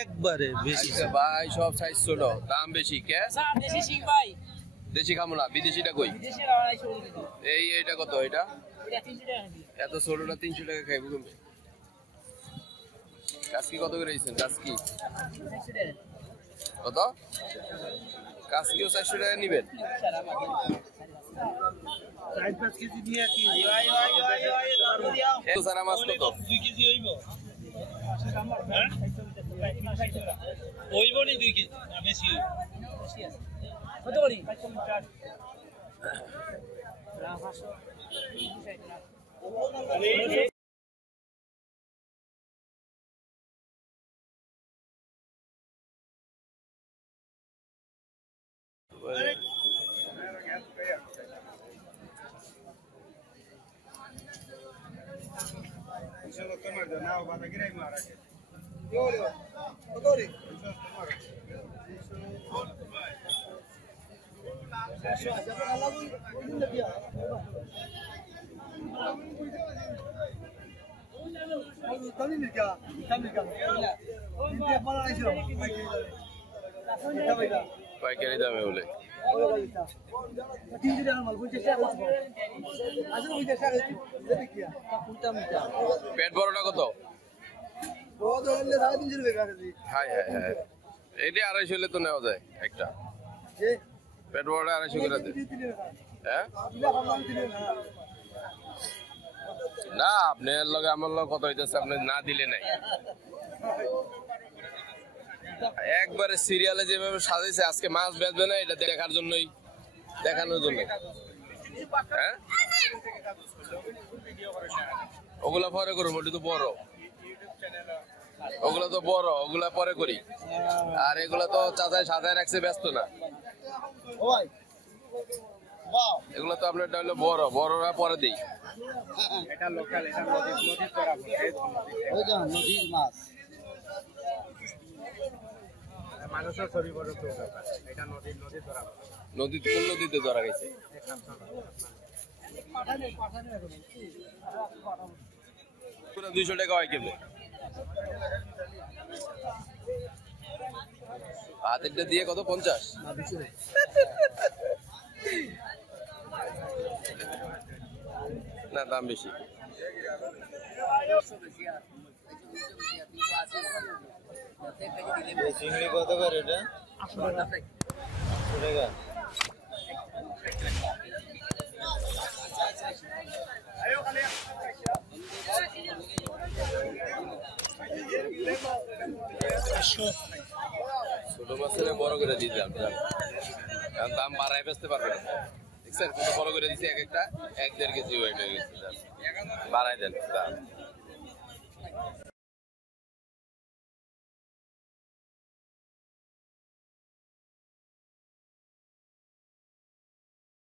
একবারে বেশি ভাই, সব সাইজ ছোট, দাম বেশি। কে দেশি খামো না, বিদেশিটা কই? এইটা কত? এটা এত ছোটটা 300 টাকা খাইবো তুমি? কাসকি কত করে দিচ্ছেন? কাসকি কত? কাসকিও 400 টাকা নিবেন? 4-5 কেজি দিয়ে কি সারা মাছ কত? 2 কেজি হইব। হইব নি 2 কেজি না বেশি? কত করি? 50 Solo tomar de nada, para que ir más. Yo, Odori. পাইকারি দামে বলে পেট বড়টা কত? হ্যাঁ হ্যাঁ হ্যাঁ, এটা 250 হলে তো নেওয়া যায় একটা। পেট বড়টা 250 করে দেয়। হ্যাঁ না, আপনার লগে আমার লগে কত হইতেছে, আপনি না দিলে নাই। একবারে সিরিয়ালে যেভাবে সাজাইছে, আজকে মাছ বেচবে না এটা দেখার জন্যই, দেখানোর জন্য। হ্যাঁ ওগুলা পরে করবো, ওটা তো বড়, ওগুলা তো বড়, ওগুলা পরে করি। আর এগুলা তো চাচাই সাজায় রাখছে, ব্যস্ত না। এগুলো তো আপনার হলো বড়, বড়রা পরে দিই। এটা লোকাল, এটা নদীর করা নদীর মাছ। মানুষের শরীর বড় তো এটা নদীর ধরা। নদী কোন নদীতে ধরা গেছে? 200 টাকা হয় কেমনে? হাতেরটা দিয়ে কত? 50 না, দাম বেশি। চিংড়ি কত করে এটা? 800 টাকা। ছোট মাছের বড় করে দিয়ে দিলাম, কারণ দাম বাড়ায় বেচতে পারবে না। দেখছেন কত বড় করে দিচ্ছি, এক একটা 1-1.5 কেজি ওয়েট হয়ে গেছে, বাড়াই দেন দাম।